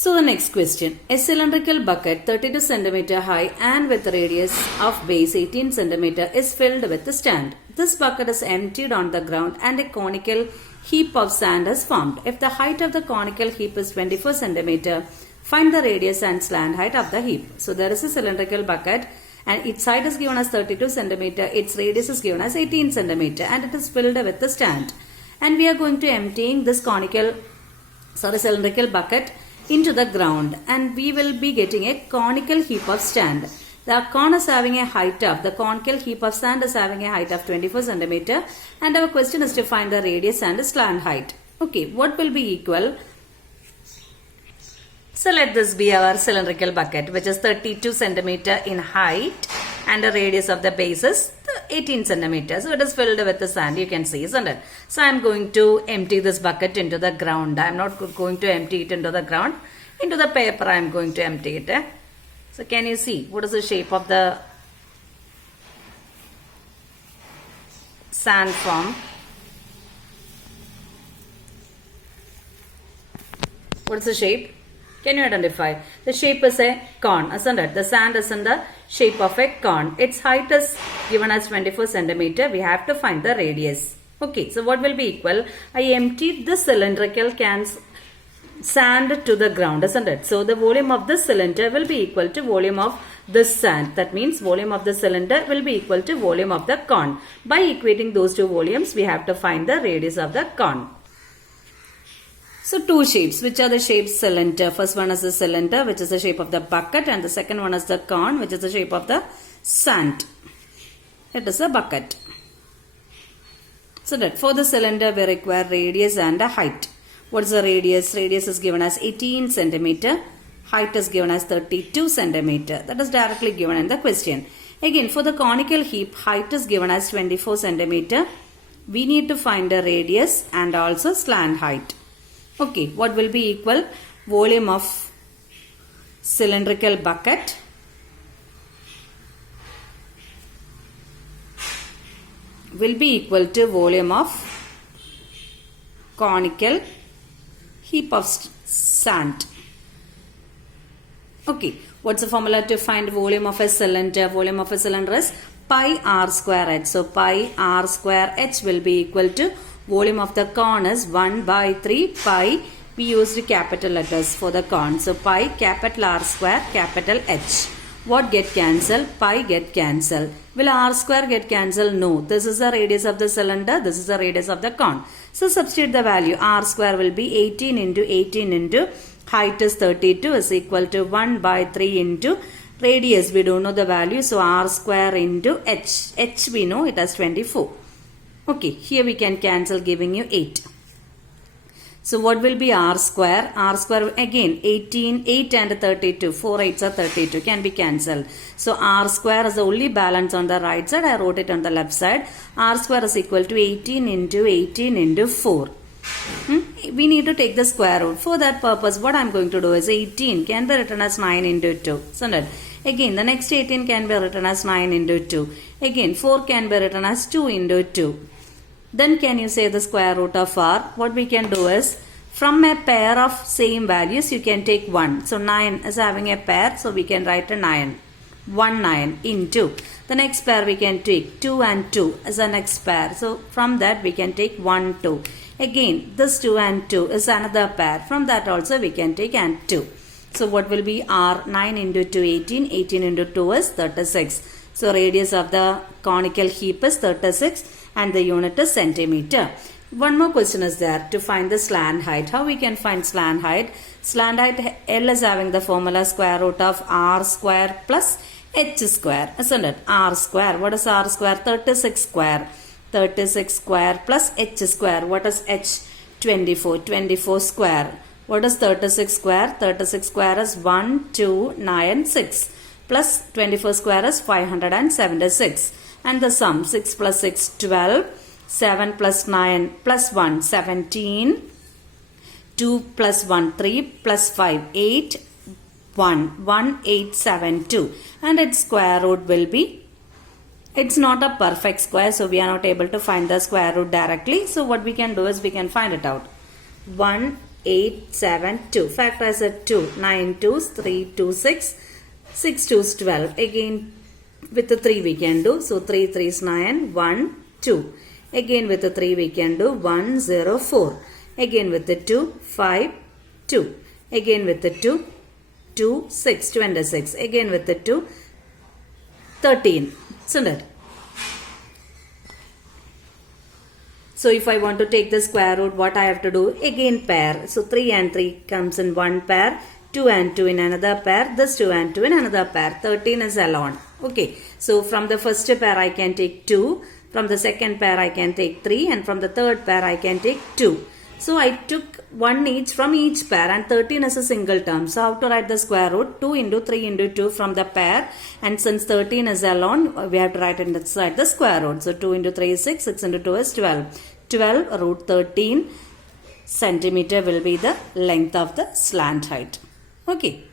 So the next question. A cylindrical bucket 32 cm high and with a radius of base 18 cm is filled with the stand. This bucket is emptied on the ground and a conical heap of sand is formed. If the height of the conical heap is 24 cm, find the radius and slant height of the heap. So there is a cylindrical bucket and its height is given as 32 cm, its radius is given as 18 cm and it is filled with the stand. And we are going to emptying this cylindrical bucket into the ground and we will be getting a conical heap of sand. The conical heap of sand is having a height of 24 cm and our question is to find the radius and the slant height. Okay, what will be equal? So let this be our cylindrical bucket which is 32 cm in height and the radius of the base is 18 cm. So it is filled with the sand, you can see, isn't it? So I am going to empty this bucket into the ground. I am not going to empty it into the ground. Into the paper I am going to empty it. So can you see what is the shape of the sand form? What is the shape? Can you identify? The shape is a cone, isn't it? The sand is in the shape of a cone. Its height is given as 24 cm. We have to find the radius. Okay, so what will be equal? I emptied the cylindrical sand to the ground, isn't it? So the volume of this cylinder will be equal to volume of this sand. That means volume of the cylinder will be equal to volume of the cone. By equating those two volumes, we have to find the radius of the cone. So two shapes. Which are the shapes cylinder? First one is the cylinder which is the shape of the bucket and the second one is the cone which is the shape of the sand. It is a bucket. So that for the cylinder we require radius and a height. What is the radius? Radius is given as 18 cm. Height is given as 32 cm. That is directly given in the question. Again for the conical heap, height is given as 24 cm. We need to find the radius and also slant height. Okay, what will be equal? Volume of cylindrical bucket will be equal to volume of conical heap of sand. Okay, what's the formula to find volume of a cylinder? Volume of a cylinder is pi r square h. So pi r square h will be equal to volume of the cone is 1 by 3 pi. We used capital letters for the cone. So pi capital R square capital H. What get cancelled? Pi get cancelled. Will R square get cancelled? No. This is the radius of the cylinder. This is the radius of the cone. So substitute the value. R square will be 18 into height is 32 is equal to 1 by 3 into radius. We don't know the value. So R square into H. H we know it as 24. Okay, here we can cancel giving you 8. So what will be R square? R square again 18, 8 and 32. 4 8s are 32 can be cancelled. So R square is the only balance on the right side. I wrote it on the left side. R square is equal to 18 into 4. We need to take the square root. For that purpose what I am going to do is 18 can be written as 9 into 2. Isn't it? Again the next 18 can be written as 9 into 2. Again 4 can be written as 2 into 2. Then can you say the square root of r? What we can do is from a pair of same values you can take 1. So 9 is having a pair, so we can write a 9. 1 9 into. The next pair we can take 2 and 2 as the next pair. So from that we can take 1 2. Again this 2 and 2 is another pair. From that also we can take and 2. So what will be r? 9 into 2 18. 18 into 2 is 36. So radius of the conical heap is 36. And the unit is centimeter. One more question is there to find the slant height. How we can find slant height? Slant height L is having the formula square root of r square plus h square. Isn't it? R square. What is r square? 36 square. 36 square plus h square. What is h? 24. 24 square. What is 36 square? 36 square is 1296 plus 24 square is 576. And the sum 6 plus 6 12, 7 plus 9 plus 1 17, 2 plus 1 3 plus 5 8, 1 1872 and its square root will be, it's not a perfect square so we are not able to find the square root directly. So what we can do is we can find it out. 1 8, 7, 2. Factorize at 2. 9 2s, 3 2, 6. 6 2s, 12. Again with the 3 we can do. So 3 3s, 9. 1, 2. Again with the 3 we can do. 1, 0, 4. Again with the 2, 5, 2. Again with the 2, 2, 6, 26. Again with the 2, 13. Isn't it? So if I want to take the square root, what I have to do? Again pair. So 3 and 3 comes in one pair. 2 and 2 in another pair. This 2 and 2 in another pair. 13 is alone. Okay. So from the first pair I can take 2. From the second pair I can take 3. And from the third pair I can take 2. So I took one each from each pair, and 13 is a single term. So how to write the square root? 2 into 3 into 2 from the pair, and since 13 is alone, we have to write inside the square root. So 2 into 3 is 6, 6 into 2 is 12. 12 root 13 centimeter will be the length of the slant height. Okay.